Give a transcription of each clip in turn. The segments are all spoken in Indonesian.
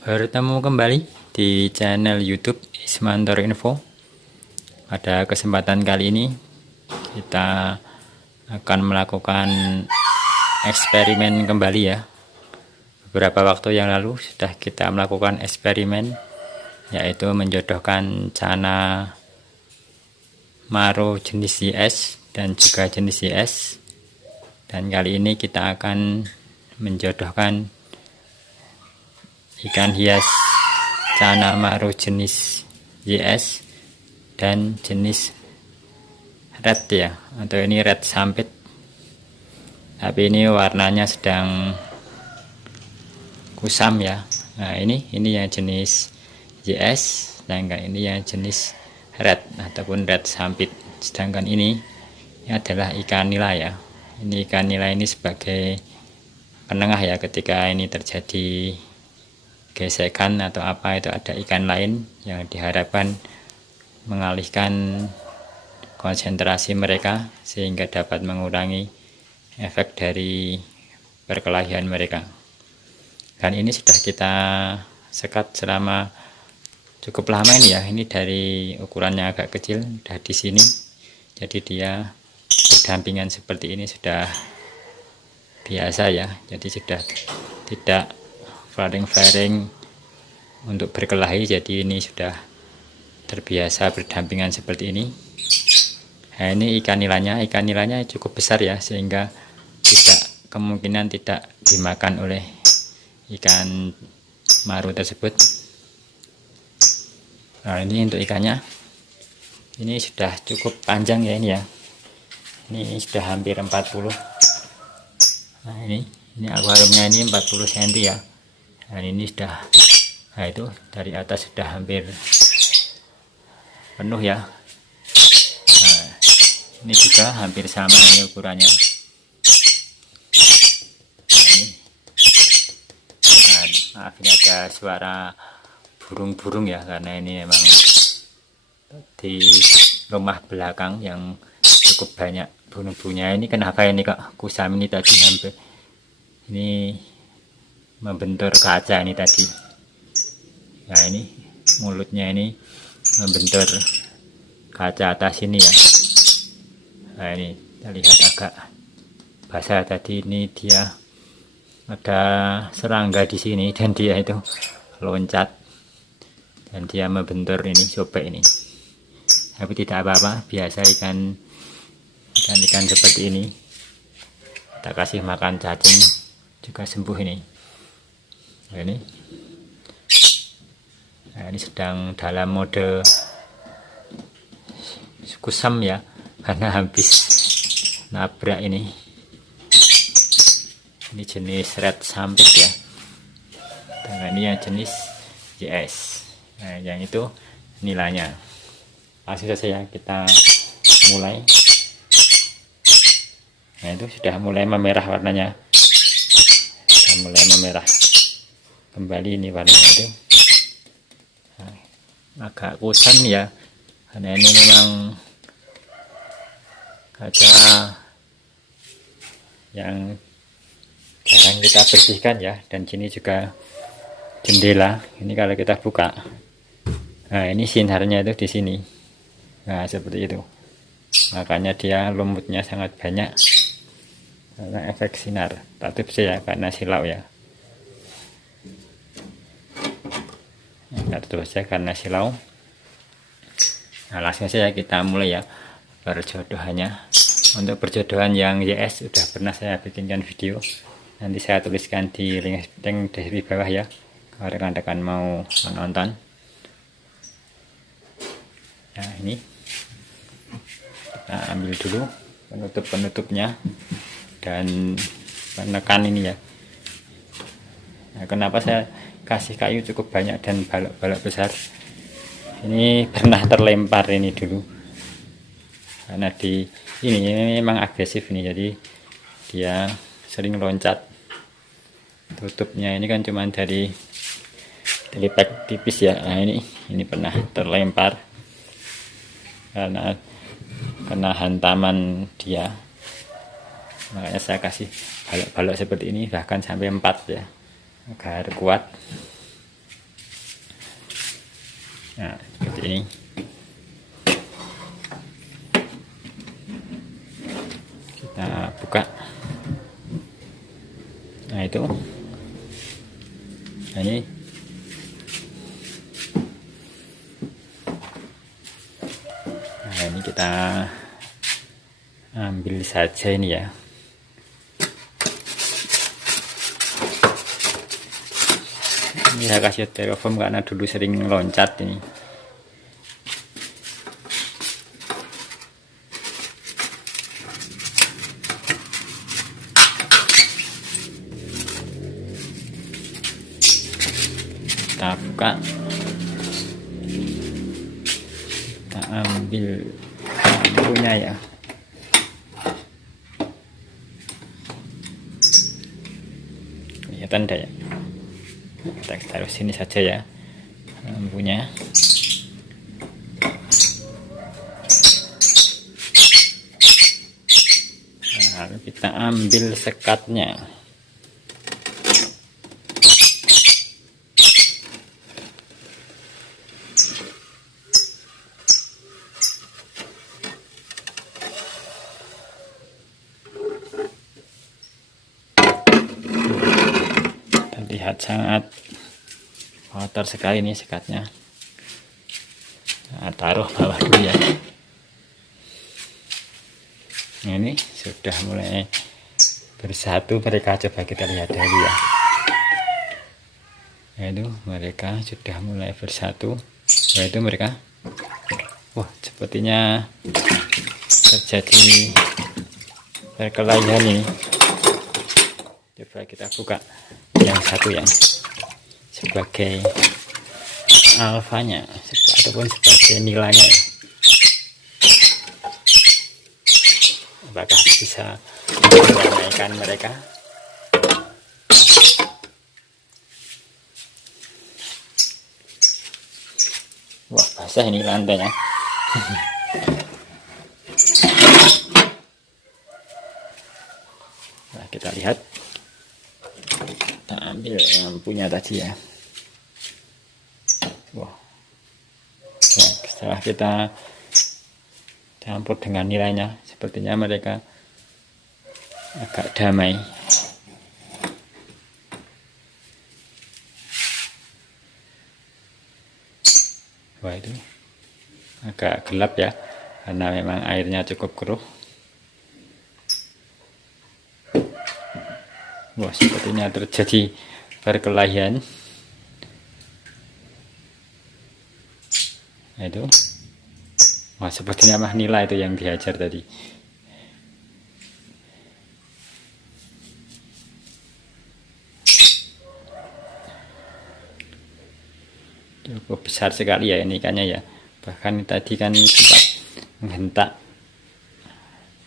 Bertemu kembali di channel YouTube Ismantoro Info. Pada kesempatan kali ini kita akan melakukan eksperimen kembali ya. Beberapa waktu yang lalu sudah kita melakukan eksperimen, yaitu menjodohkan cana maro jenis YS dan juga jenis YS. Dan kali ini kita akan menjodohkan ikan hias cana maro jenis YS dan jenis red ya, atau ini red sampit, tapi ini warnanya sedang kusam ya. Nah ini yang jenis YS, sedangkan ini yang jenis red ataupun red sampit. Sedangkan ini adalah ikan nila ya. Ini ikan nila ini sebagai penengah ya, ketika ini terjadi gesekan atau apa, itu ada ikan lain yang diharapkan mengalihkan konsentrasi mereka sehingga dapat mengurangi efek dari perkelahian mereka. Dan ini sudah kita sekat selama cukup lama ini ya. Ini dari ukurannya agak kecil, sudah di sini, jadi dia berdampingan seperti ini sudah biasa ya. Jadi sudah tidak flaring untuk berkelahi, jadi ini sudah terbiasa berdampingan seperti ini. Nah ini ikan nilanya cukup besar ya, sehingga kemungkinan tidak dimakan oleh ikan maru tersebut. Nah ini untuk ikannya, ini sudah cukup panjang ya, ini ya, ini sudah hampir 40. Nah ini akuariumnya ini 40 cm ya. Dan ini sudah, nah itu dari atas sudah hampir penuh ya. Nah, ini juga hampir sama ini ukurannya. Nah, ini. Nah, maaf ini ada suara burung-burung ya, karena ini memang di rumah belakang yang cukup banyak burung-burungnya. Ini kenapa ini kok kusam ini tadi, hampir ini membentur kaca ini tadi. Nah ini mulutnya ini membentur kaca atas ini ya. Nah ini kita lihat agak basah tadi. Ini dia ada serangga di sini dan dia itu loncat dan dia membentur ini sobek ini. Tapi tidak apa-apa, biasa ikan seperti ini. Kita kasih makan cacing juga sembuh ini. Nah ini sedang dalam mode kusam ya, karena habis nabrak ini. Ini jenis red sampit ya, dan ini yang jenis YS. Nah yang itu nilainya. Langsung saja kita mulai. Nah itu sudah mulai memerah warnanya, sudah mulai memerah kembali ini warnanya itu. Nah, agak kusam ya, karena ini memang kaca yang jarang kita bersihkan ya. Dan sini juga jendela, ini kalau kita buka, nah ini sinarnya itu di sini. Nah seperti itu, makanya dia lumutnya sangat banyak karena efek sinar. Tatip saya karena silau ya. Terus ya karena silau. Nah langsung saja kita mulai ya perjodohannya. Untuk perjodohan yang YS sudah pernah saya bikinkan video, nanti saya tuliskan di link di bawah ya, kalau rekan-rekan mau menonton. Nah ini kita ambil dulu penutupnya dan menekan ini ya. Nah kenapa saya kasih kayu cukup banyak dan balok-balok besar? Ini pernah terlempar ini dulu, karena ini memang agresif ini, jadi dia sering loncat. Tutupnya ini kan cuma dari pack tipis ya. Nah ini pernah terlempar karena kena hantaman dia, makanya saya kasih balok-balok seperti ini, bahkan sampai 4 ya, agar kuat. Nah, seperti ini. Kita buka. Nah, itu. Nah, ini. Nah, ini kita ambil saja ini ya. Ini saya kasih styrofoam karena dulu sering loncat ini. Kita buka, kita ambil lampunya ya. Kelihatan tidak ya? Kita taruh sini saja ya lampunya. Lalu kita ambil sekatnya. Terlihat sangat kotor sekali nih sekatnya. Nah, taruh bawah dulu ya. Ini sudah mulai bersatu mereka, coba kita lihat dulu ya. Itu mereka sudah mulai bersatu. Nah, itu mereka. Wah, sepertinya terjadi perkelahian ini. Coba kita buka yang satu yang sebagai alfanya ataupun sebagai nilainya. Apakah bisa mendamaikan mereka? Wah, basah ini lantainya. Nah, kita lihat. Kita ambil lampunya tadi ya. Wah. Nah, setelah kita campur dengan nilainya, sepertinya mereka agak damai. Wah, itu agak gelap ya, karena memang airnya cukup keruh. Wah, sepertinya terjadi perkelahian. Nah, itu. Wah, sepertinya mah nila itu yang dihajar tadi. Cukup besar sekali ya ini ikannya ya. Bahkan tadi kan sempat menghentak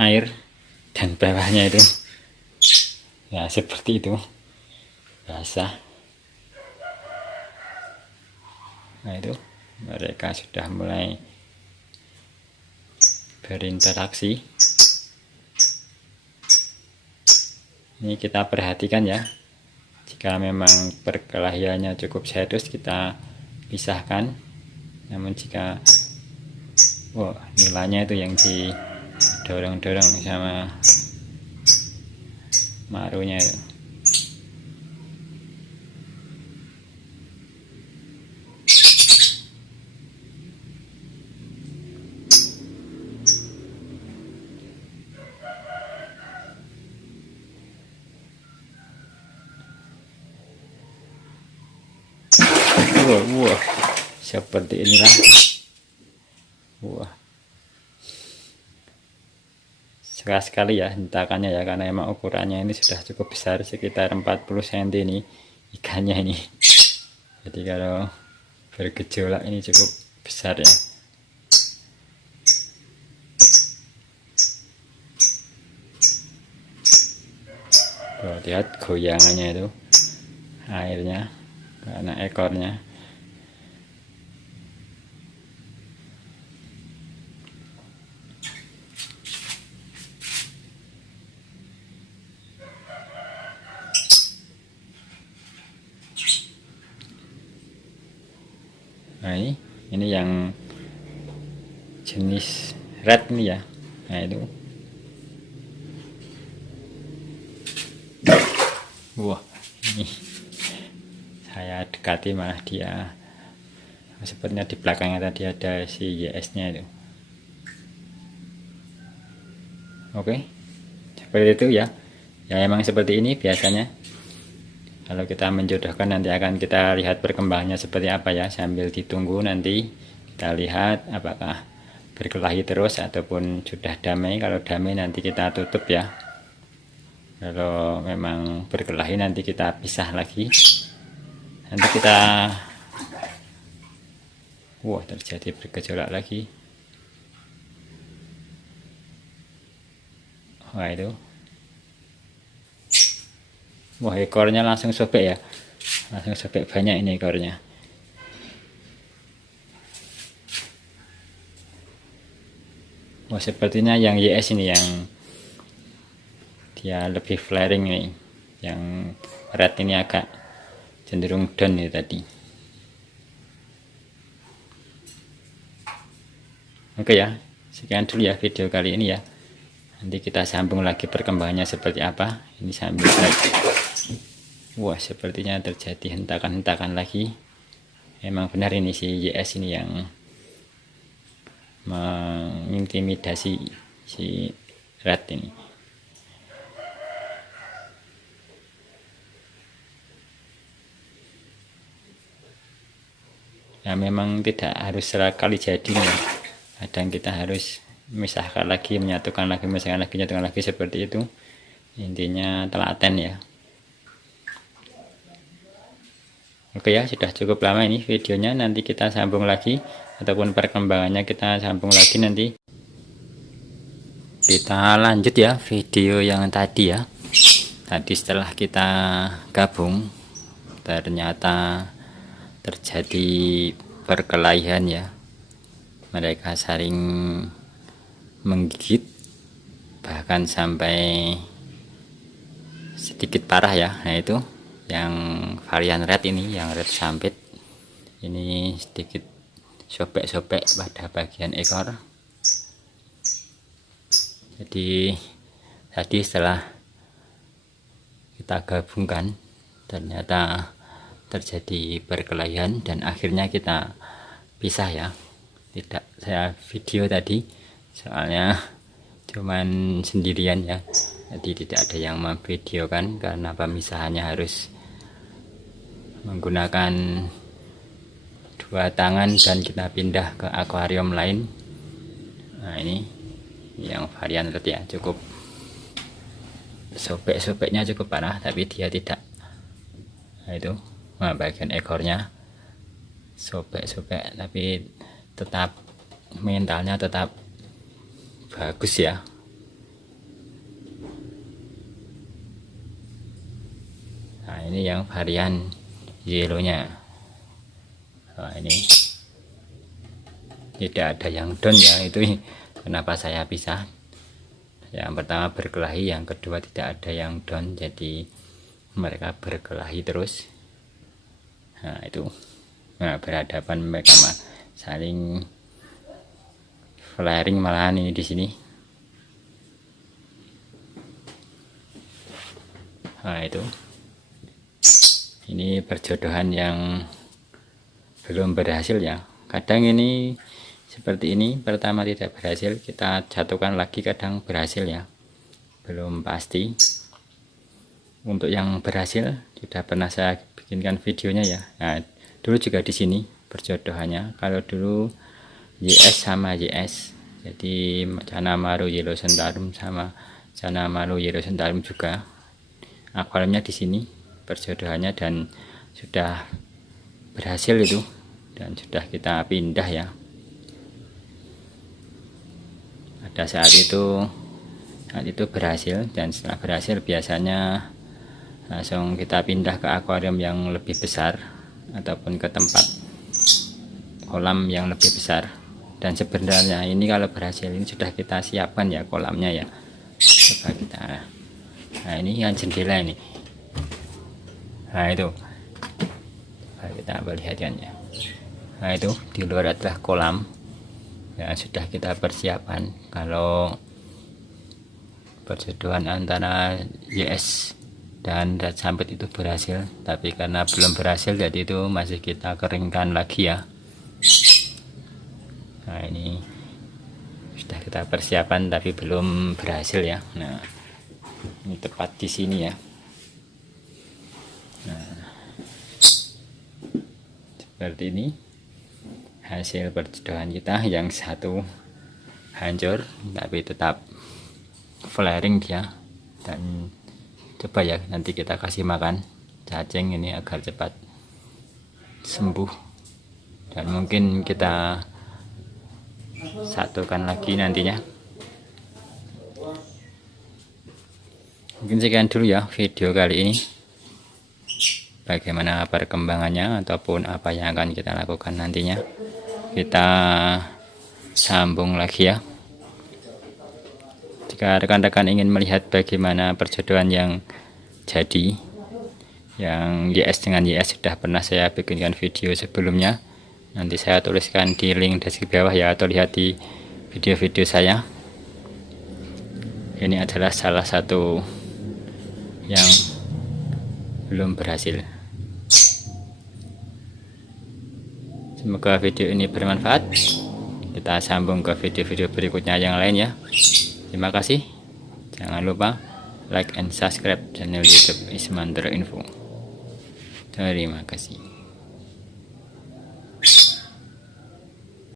air dan bawahnya itu. Ya, seperti itu. Basah. Nah, itu mereka sudah mulai berinteraksi. Ini kita perhatikan ya. Jika memang perkelahiannya cukup serius, kita pisahkan. Namun jika nilainya itu yang didorong-dorong sama marunya itu. Wah, seperti inilah. Wah, keras sekali ya hentakannya ya, karena emang ukurannya ini sudah cukup besar, sekitar 40 cm ini ikannya ini. Jadi kalau bergejolak ini cukup besar ya. Tuh, lihat goyangannya itu airnya karena ekornya. Nah, Ini yang jenis red ini ya. Nah itu, wah ini saya dekati malah dia sepertinya di belakangnya tadi ada si YS nya itu. Oke, seperti itu ya. Ya emang seperti ini biasanya. Kalau kita menjodohkan nanti akan kita lihat perkembangannya seperti apa ya, sambil ditunggu nanti kita lihat apakah berkelahi terus ataupun sudah damai. Kalau damai nanti kita tutup ya. Kalau memang berkelahi nanti kita pisah lagi. Nanti kita, wah terjadi bergejolak lagi. Wah itu, wah ekornya langsung sobek ya, langsung sobek banyak ini ekornya. Wah sepertinya yang YS ini yang dia lebih flaring nih, yang red ini agak cenderung down ya tadi. Oke ya, sekian dulu ya video kali ini ya. Nanti kita sambung lagi perkembangannya seperti apa. Ini sambil lagi. Wah sepertinya terjadi hentakan-hentakan lagi. Memang benar ini si YS ini yang mengintimidasi si red ini. Ya memang tidak harus sekali jadi nih. Kadang kita harus memisahkan lagi, menyatukan lagi, menyatukan lagi seperti itu. Intinya telaten ya. Oke ya, sudah cukup lama ini videonya. Nanti kita sambung lagi, ataupun perkembangannya kita sambung lagi nanti. Kita lanjut ya video yang tadi ya. Tadi setelah kita gabung, ternyata terjadi perkelahian ya. Mereka saling menggigit, bahkan sampai sedikit parah ya. Nah itu yang varian red ini, yang red sampit ini sedikit sobek-sobek pada bagian ekor. Jadi tadi setelah kita gabungkan, ternyata terjadi perkelahian dan akhirnya kita pisah ya. Tidak saya video tadi soalnya cuman sendirian ya, jadi tidak ada yang memvideokan karena pemisahannya harus menggunakan dua tangan dan kita pindah ke akuarium lain. Nah ini yang varian red ya, cukup sobek-sobeknya cukup parah, tapi dia tidak. Nah itu, nah, bagian ekornya sobek-sobek tapi tetap mentalnya tetap bagus ya. Nah ini yang varian yellownya. Nah ini tidak ada yang down ya, itu kenapa saya pisah. Yang pertama berkelahi, yang kedua tidak ada yang down, jadi mereka berkelahi terus. Nah itu, nah berhadapan mereka saling flaring malahan ini di sini. Nah itu, ini perjodohan yang belum berhasil ya. Kadang ini seperti ini, pertama tidak berhasil, kita jatuhkan lagi, kadang berhasil ya, belum pasti. Untuk yang berhasil sudah pernah saya bikinkan videonya ya. Nah dulu juga di sini perjodohannya. Kalau dulu YS sama YS, jadi Canamaru Yellow Centarum sama Canamaru Yellow Centarum juga akuariumnya di sini perjodohannya, dan sudah berhasil itu, dan sudah kita pindah ya. Pada saat itu berhasil, dan setelah berhasil biasanya langsung kita pindah ke akuarium yang lebih besar ataupun ke tempat kolam yang lebih besar. Dan sebenarnya ini kalau berhasil ini sudah kita siapkan ya kolamnya ya. Coba kita, nah ini yang jendela ini. Nah itu, coba kita perlihatkan ya. Nah itu di luar adalah kolam yang sudah kita persiapkan kalau perjodohan antara YS dan red sampit itu berhasil, tapi karena belum berhasil jadi itu masih kita keringkan lagi ya. Nah ini sudah kita persiapan tapi belum berhasil ya. Nah ini tepat di sini ya. Nah seperti ini hasil perjodohan kita. Yang satu hancur tapi tetap flaring dia, dan coba ya nanti kita kasih makan cacing ini agar cepat sembuh, dan mungkin kita satukan lagi nantinya. Mungkin sekian dulu ya video kali ini, bagaimana perkembangannya ataupun apa yang akan kita lakukan nantinya. Kita sambung lagi ya. Jika rekan-rekan ingin melihat bagaimana perjodohan yang jadi, yang YS dengan YS sudah pernah saya bikinkan video sebelumnya, nanti saya tuliskan di link deskripsi bawah ya, atau lihat di video-video saya. Ini adalah salah satu yang belum berhasil. Semoga video ini bermanfaat. Kita sambung ke video-video berikutnya yang lain ya. Terima kasih. Jangan lupa like and subscribe channel YouTube Ismandra Info. Terima kasih.